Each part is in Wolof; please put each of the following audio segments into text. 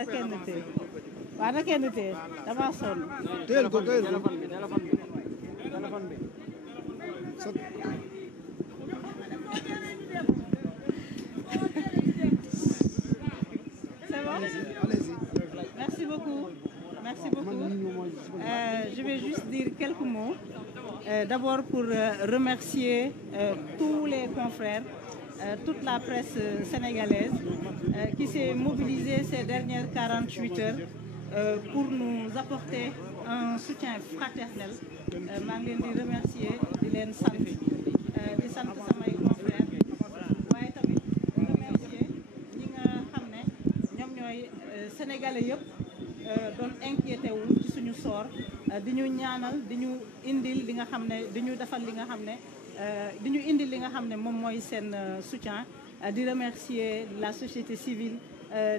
na kenn téye waaw na kenn téye dama sonn. téléphone bi. C'est bon? Allez-y. Merci beaucoup. Merci beaucoup. Je vais juste dire quelques mots. D'abord pour remercier tous les confrères, toute la presse sénégalaise qui s'est mobilisée ces dernières 48 heures pour nous apporter un soutien fraternel. maa ngi leen di remercier di leen sant di sant samay confrères waaye tamit remercier ñi nga xam ne ñoom ñooy sénégalais yëpp doon inquiété wu ci suñu sort di ñu ñaanal di ñu indil li nga xam ne di ñu defal li nga xam ne di ñu indil li nga xam ne moom mooy seen soutien di remercier la société civile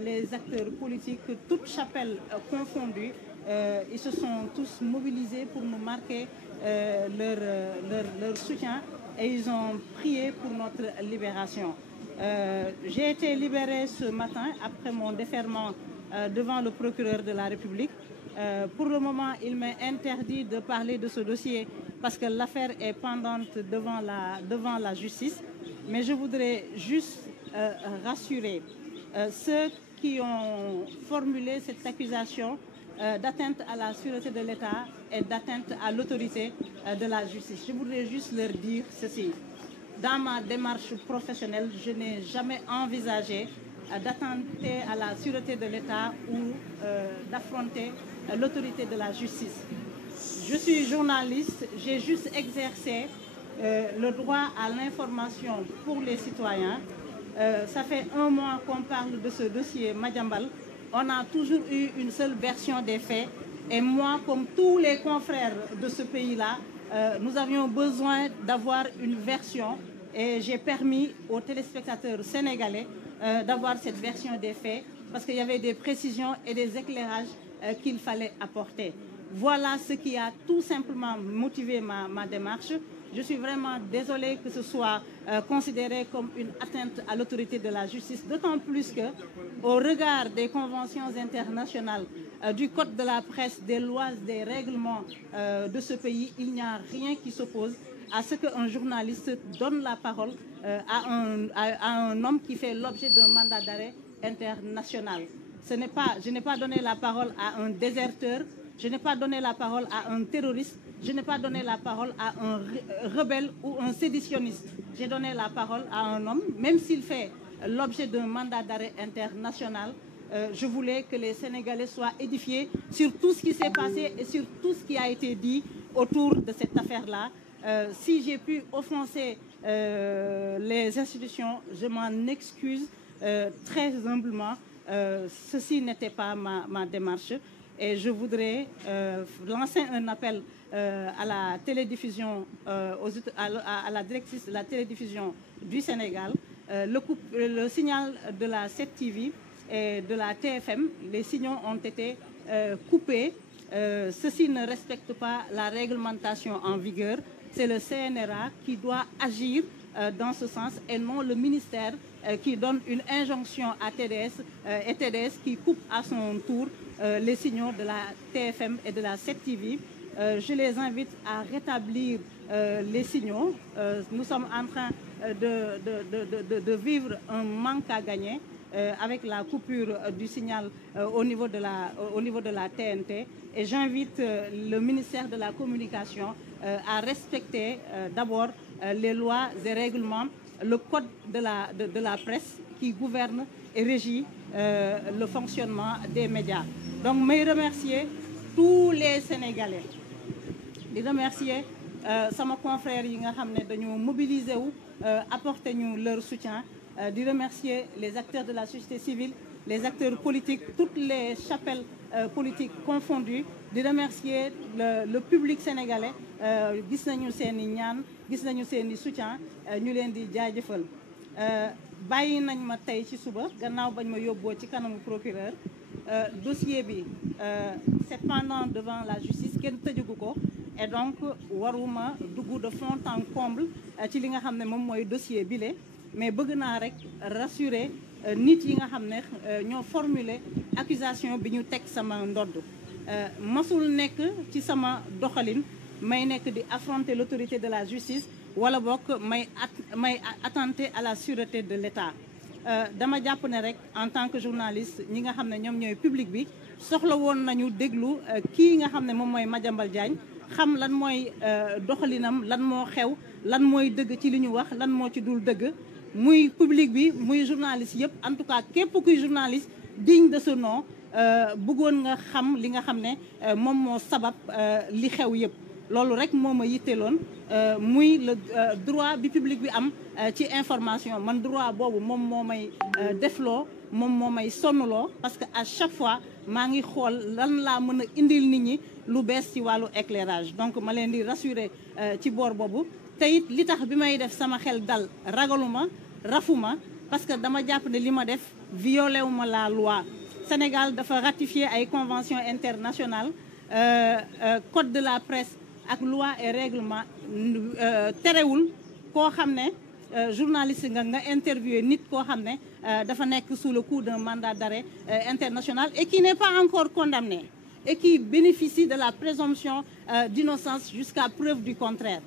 les acteurs politiques toutes chapelles confondues. Ils se sont tous mobilisés pour nous marquer leur soutien et ils ont prié pour notre libération. J'ai été libérée ce matin après mon déferment devant le procureur de la République. Pour le moment, il m'est interdit de parler de ce dossier parce que l'affaire est pendante devant la justice. Mais je voudrais juste rassurer ceux qui ont formulé cette accusation d'atteinte à la sûreté de l'État et d'atteinte à l'autorité de la justice. Je voudrais juste leur dire ceci. Dans ma démarche professionnelle, je n'ai jamais envisagé d'attenter à la sûreté de l'État ou d'affronter l'autorité de la justice. Je suis journaliste, j'ai juste exercé le droit à l'information pour les citoyens. Ça fait 1 mois qu'on parle de ce dossier Madiambal. On a toujours eu une seule version des faits. Et moi, comme tous les confrères de ce pays-là, nous avions besoin d'avoir une version. Et j'ai permis aux téléspectateurs sénégalais d'avoir cette version des faits parce qu'il y avait des précisions et des éclairages qu'il fallait apporter. Voilà ce qui a tout simplement motivé ma démarche. Je suis vraiment désolée que ce soit considéré comme une atteinte à l'autorité de la justice, d'autant plus que, au regard des conventions internationales, du code de la presse, des lois, des règlements de ce pays, il n'y a rien qui s'oppose à ce qu'un journaliste donne la parole à un homme qui fait l'objet d'un mandat d'arrêt international. Je n'ai pas donné la parole à un déserteur, je n'ai pas donné la parole à un terroriste, je n'ai pas donné la parole à un rebelle ou un séditionniste. J'ai donné la parole à un homme, même s'il fait l'objet d'un mandat d'arrêt international. Je voulais que les Sénégalais soient édifiés sur tout ce qui s'est passé et sur tout ce qui a été dit autour de cette affaire-là. Si j'ai pu offenser les institutions, je m'en excuse très humblement. Ceci n'était pas ma démarche. Et je voudrais lancer un appel à la télédiffusion, à la directrice de la télédiffusion du Sénégal. Le signal de la 7TV et de la TFM, les signaux ont été coupés. Ceci ne respecte pas la réglementation en vigueur. C'est le CNRA qui doit agir dans ce sens et non le ministère qui donne une injonction à TDS et TDS qui coupe à son tour les signaux de la TFM et de la 7TV. Je les invite à rétablir les signaux. Nous sommes en train de vivre un manque à gagner avec la coupure du signal au niveau de la TNT. Et j'invite le ministère de la Communication à respecter d'abord les lois et règlements, le code de la presse qui gouverne et régit le fonctionnement des médias. Donc, je remercier tous les Sénégalais. Je remercier sama confrères yi nga xam ne dañoo mobiliser wu apporter ñu leur soutien. Je remercier les acteurs de la société civile, les acteurs politiques, toutes les chapelles politiques confondues. Je remercier le public sénégalais. Gis nañu seeni ñaan, gis nañu seeni soutien, ñu leen di jaajëfal. Bàyyi nañ ma tey ci suba gannaaw bañ ma yóbboo ci kanamu procureur. Dossier bi c'est pendant devant la justice kenn tëjugu ko et donc waruma dugg de fond en comble ci li nga xam ne moom mooy dossier bile mais bëgg naa rek rassurer nit yi nga xam ne ñoo formuler accusation bi ñu teg sama ndodd masul nekk ci sama doxalin may nekk di affronter l'autorité de la justice wala bokk may attenter à la sûreté de l'État dama jàpp ne rek en tant que journaliste ñi nga xam ne ñoom ñooy public bi soxla woon nañu déglu kii nga xam ne moom mooy Madiambal Diagne xam lan mooy doxalinam lan moo xew lan mooy dëgg ci li ñu wax lan moo ci dul dëgg muy public bi muy journaliste yëpp en tout cas képp kuy journaliste digne de ce nom bëggoon nga xam li nga xam ne moom moo sabab li xew yëpp loolu rek moo ma yitteeloon muy le droit bi public bi am ci information man droit boobu moom moo may defloo moom moo may sonnloo parce que à chaque fois maa ngi xool lan laa mën a indil nit ñi lu bees ci wàllu éclairage donc ma leen di rassurer ci boor boobu te it li tax bi may def sama xel dal ragaluma rafuma parce que dama jàpp ne li ma def violé wu ma la loi Sénégal dafa ratifier ay convention internationale code de la presse ak loi et règlement terewul koo xam ne journaliste nga interviewé nit koo xam ne dafa nekk sous le coup d'un mandat d'arrêt international et qui n'est pas encore condamné et qui bénéficie de la présomption d'innocence jusqu'à preuve du contraire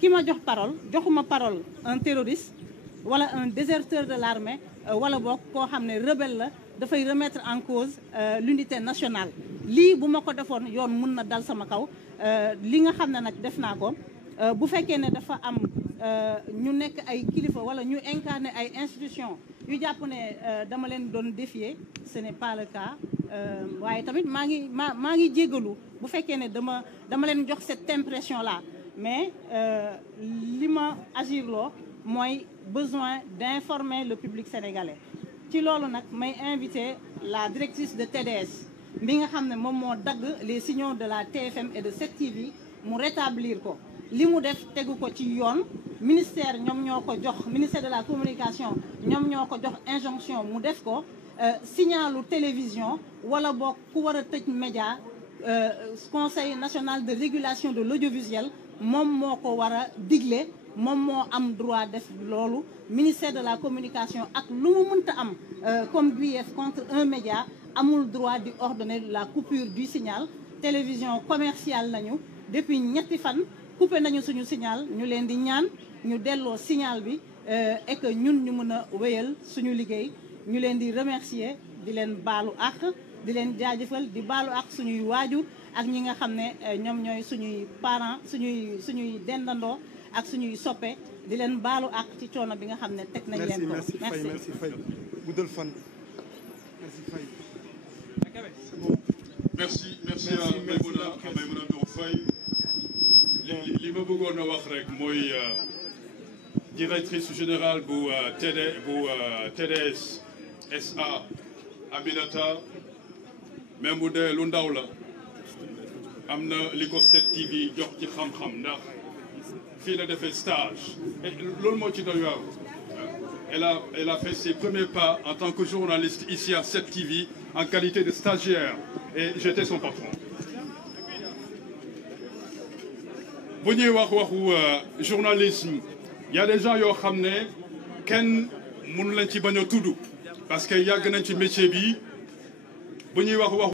ki ma jox parole joxuma parole un terroriste wala un déserteur de l'armée wala boog koo xam ne rebelle la dafay remettre en cause l'unité nationale lii bu ma ko defoon yoon mun na dal sama kaw li nga xam ne nag def naa ko bu fekkee ne dafa am ñu nekk ay kilifa wala ñu incarner ay institutions yu jàpp ne dama leen doon défier ce n'est pas le cas waaye tamit maa ngi jéggalu bu fekkee ne dama leen jox cette impression là mais li ma agir loo mooy besoin d'informer le public sénégalais ci loolu nag may inviter la directrice de TDS bi nga xam ne moom moo dagg les signaux de la TFM et de 7TV mu rétablir ko li mu def tegu ko ci yoon ministère ñoom ñoo ko jox ministère de la communication ñoom ñoo ko jox injonction mu def ko signalu télévision wala boog ku war a tëj média conseil national de régulation de l'audiovisuel moom moo ko war a digle moom moo am droit def loolu ministère de la communication ak lu mu mënta am comme grief contre un média amul droit di ordonner la coupure du signal télévision commerciale nañu depuis ñetti fan coupé nañu suñu signal ñu leen di ñaan ñu delloo signal bi et que ñun ñu mën a wéyal suñu liggéey ñu leen di remercier di leen baalu ak di leen jaajëfal di baalu ak suñuy waajur ak ñi nga xam ne ñoom ñooy suñuy parents suñuy dendandoo ak suñuy soppe di leen baalu ak ci coono bi nga xam ne teg nañ leen ko merci Faye guddal fan merci Faye merci à Maïmouna Ndour Faye li ma bëggoon a wax rek mooy directrice générale bu TDS SA Aminata même bu dee lu ndaw la am na li ko 7TV jox ci xam-xam ndax fii la defee stage et loolu moo ci doy waar elle a fait ses premiers pas en tant que journaliste ici à 7TV en qualité de stagiaire et j'étais son patron. bu ñuy wax waxu journalisme y a des gens yoo xam ne kenn mënu leen ci bañ a tudd parce que yàgg nañ ci métier bi bu ñuy wax waxu